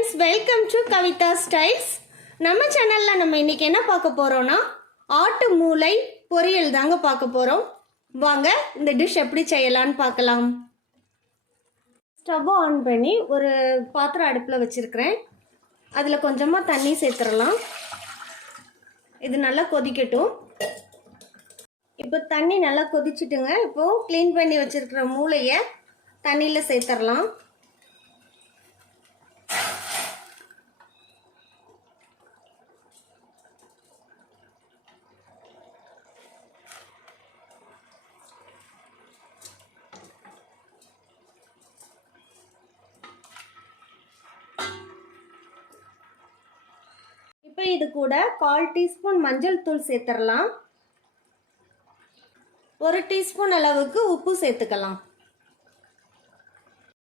friends, welcome to Kavita Styles. நம்ம சேனல்ல நம்ம இன்னைக்கு என்ன பார்க்க போறோம்னா ஆட்டு மூளை பொரியல் தாங்க பார்க்க போறோம். வாங்க இந்த டிஷ் எப்படி செய்யலாம்னு பார்க்கலாம். ஸ்டவ் ஆன் பண்ணி ஒரு பாத்திரம் அடுப்புல வச்சிருக்கேன். அதுல கொஞ்சமா தண்ணி சேர்த்துறலாம். இது நல்லா கொதிக்கட்டும். இப்போ தண்ணி நல்லா கொதிச்சிட்டுங்க. இப்போ க்ளீன் பண்ணி வச்சிருக்கிற மூளையை தண்ணியில் சேர்த்துடலாம். இப்போ இது கூட 1/4 டீஸ்பூன் மஞ்சள் தூள் சேர்த்துடலாம். 1 டீஸ்பூன் அளவுக்கு உப்பு சேர்த்துக்கலாம்.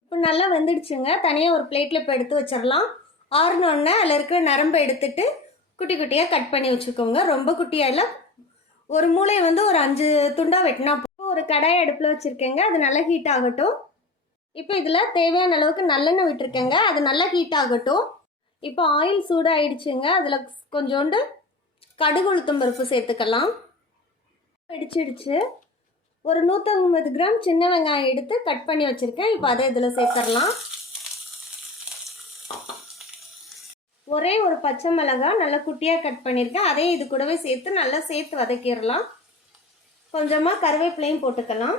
இப்போ நல்லா வெந்துடுச்சுங்க. தனியாக ஒரு பிளேட்டில் இப்போ எடுத்து வச்சிடலாம். ஆறுனோடனே அதில் இருக்கிற நரம்பை எடுத்துட்டு குட்டி குட்டியாக கட் பண்ணி வச்சுக்கோங்க. ரொம்ப குட்டியாக இல்லை. ஒரு மூளையை ஒரு 5 துண்டாக வெட்டினா ஒரு கடாயை அடுப்பில் வச்சுருக்கேங்க. அது நல்லா ஹீட் ஆகட்டும். இப்போ இதில் தேவையான அளவுக்கு நல்லெண்ணெய் விட்டுருக்கேங்க. அது நல்லா ஹீட் ஆகட்டும். இப்போ ஆயில் சூடாகிடுச்சுங்க. அதில் கொஞ்சோண்டு கடுகு உளுத்தம் பருப்பு சேர்த்துக்கலாம். வெடிச்சிடுச்சு. ஒரு 150 கிராம் சின்ன வெங்காயம் எடுத்து கட் பண்ணி வச்சுருக்கேன். இப்போ அதை இதில் சேர்த்துடலாம். ஒரே ஒரு பச்சை மிளகாய் நல்லா குட்டியாக கட் பண்ணியிருக்கேன். அதையும் இது கூடவே சேர்த்து நல்லா சேர்த்து வதக்கிடலாம். கொஞ்சமாக கருவேப்பிலையும் போட்டுக்கலாம்.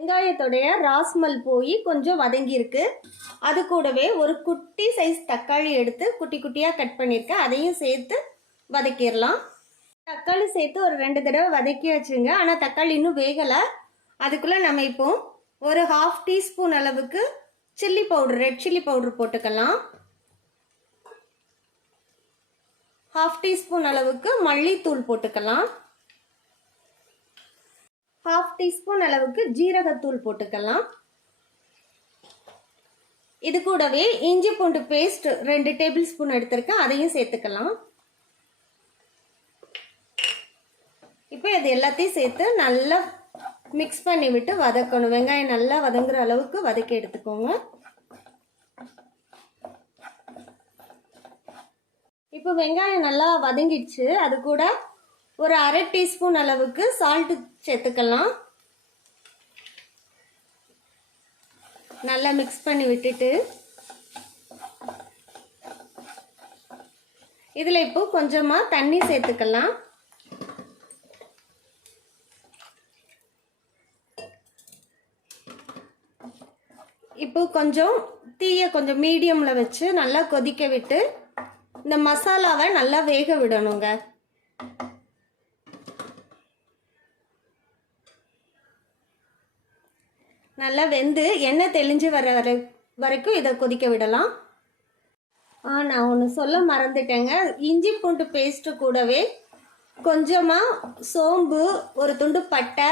வெங்காயத்தோடைய ராஸ்மல் போய் கொஞ்சம் வதங்கியிருக்கு. அது கூடவே ஒரு குட்டி சைஸ் தக்காளி எடுத்து குட்டி குட்டியாக கட் பண்ணியிருக்கேன். அதையும் சேர்த்து வதக்கிடலாம். தக்காளி சேர்த்து ஒரு 2 தடவை வதக்கி வச்சுங்க. ஆனால் தக்காளி இன்னும் வேகலை. அதுக்குள்ளே நம்ம இப்போ ஒரு 1/2 டீஸ்பூன் அளவுக்கு chilli powder, red chilli powder போட்டுக்கலாம். 1/2 டீஸ்பூன் அளவுக்கு மல்லித்தூள் போட்டுக்கலாம். 1/2 டீஸ்பூன் அளவுக்கு ஜீரகத்தூள் போட்டுக்கலாம். இது கூடவே இஞ்சி பூண்டு பேஸ்ட் 2 டேபிள் ஸ்பூன் எடுத்திருக்கேன். அதையும் சேர்த்துக்கலாம். இப்போ இது எல்லாத்தையும் சேர்த்து நல்லா மிக்ஸ் பண்ணி விட்டு வதக்கணும். வெங்காயம் நல்லா வதங்குற அளவுக்கு வதக்கி எடுத்துக்கோங்க. இப்போ வெங்காயம் நல்லா வதங்கிடுச்சு. அது கூட ஒரு 1/2 டீஸ்பூன் அளவுக்கு சால்ட் சேர்த்துக்கலாம். நல்லா மிக்ஸ் பண்ணி விட்டுட்டு இதில் இப்போ கொஞ்சமாக தண்ணி சேர்த்துக்கலாம். இப்போ கொஞ்சம் தீயை கொஞ்சம் மீடியமில் வச்சு நல்லா கொதிக்க விட்டு இந்த மசாலாவை நல்லா வேக விடணுங்க. நல்லா வெந்து எண்ணெய் தெளிஞ்சு வர வரைக்கும் இதை கொதிக்க விடலாம். நான் ஒன்று சொல்ல மறந்துட்டேங்க. இஞ்சி பூண்டு பேஸ்ட்டு கூடவே கொஞ்சமாக சோம்பு, ஒரு துண்டு பட்டை,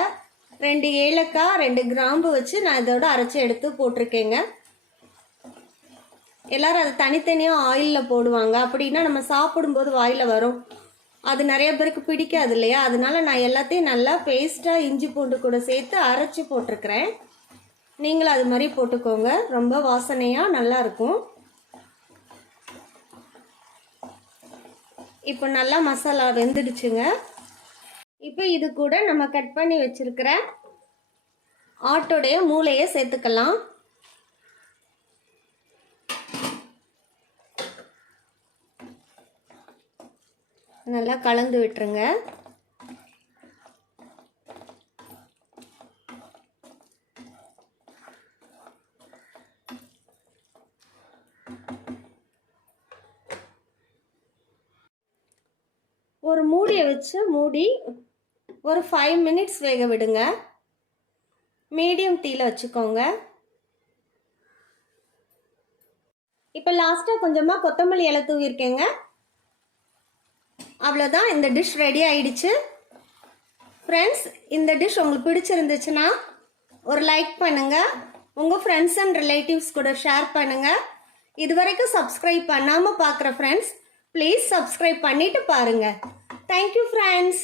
2 ஏலக்காய், 2 கிராம்பு வச்சு நான் இதோட அரைச்சி எடுத்து போட்டிருக்கேங்க. எல்லாரும் அதை தனித்தனியாக ஆயிலில் போடுவாங்க. அப்படின்னா நம்ம சாப்பிடும்போது வாயில் வரும். அது நிறைய பேருக்கு பிடிக்காது இல்லையா? அதனால நான் எல்லாத்தையும் நல்லா பேஸ்ட்டாக இஞ்சி பூண்டு கூட சேர்த்து அரைச்சி போட்டிருக்கிறேன். நீங்களும் அது மாதிரி போட்டுக்கோங்க. ரொம்ப வாசனையாக நல்லா இருக்கும். இப்போ நல்லா மசாலா வெந்துடுச்சுங்க. இப்போ இது கூட நம்ம கட் பண்ணி வச்சிருக்கிற ஆட்டோடைய மூளையை சேர்த்துக்கலாம். நல்லா கலந்து விட்டுருங்க. ஒரு மூடியை வச்சு மூடி ஒரு 5 மினிட்ஸ் வேக விடுங்க. மீடியம் தீயில் வச்சுக்கோங்க. இப்போ லாஸ்ட்டாக கொஞ்சமாக கொத்தமல்லி இலை தூவிருக்கேங்க. அவ்வளோதான், இந்த டிஷ் ரெடி ஆயிடுச்சு. ஃப்ரெண்ட்ஸ், இந்த டிஷ் உங்களுக்கு பிடிச்சிருந்துச்சுன்னா ஒரு லைக் பண்ணுங்கள். உங்கள் ஃப்ரெண்ட்ஸ் அண்ட் ரிலேட்டிவ்ஸ் கூட ஷேர் பண்ணுங்கள். இது வரைக்கும் சப்ஸ்கிரைப் பண்ணாமல் பார்க்குற ஃப்ரெண்ட்ஸ் ப்ளீஸ் சப்ஸ்கிரைப் பண்ணிவிட்டு பாருங்கள். Thank you friends.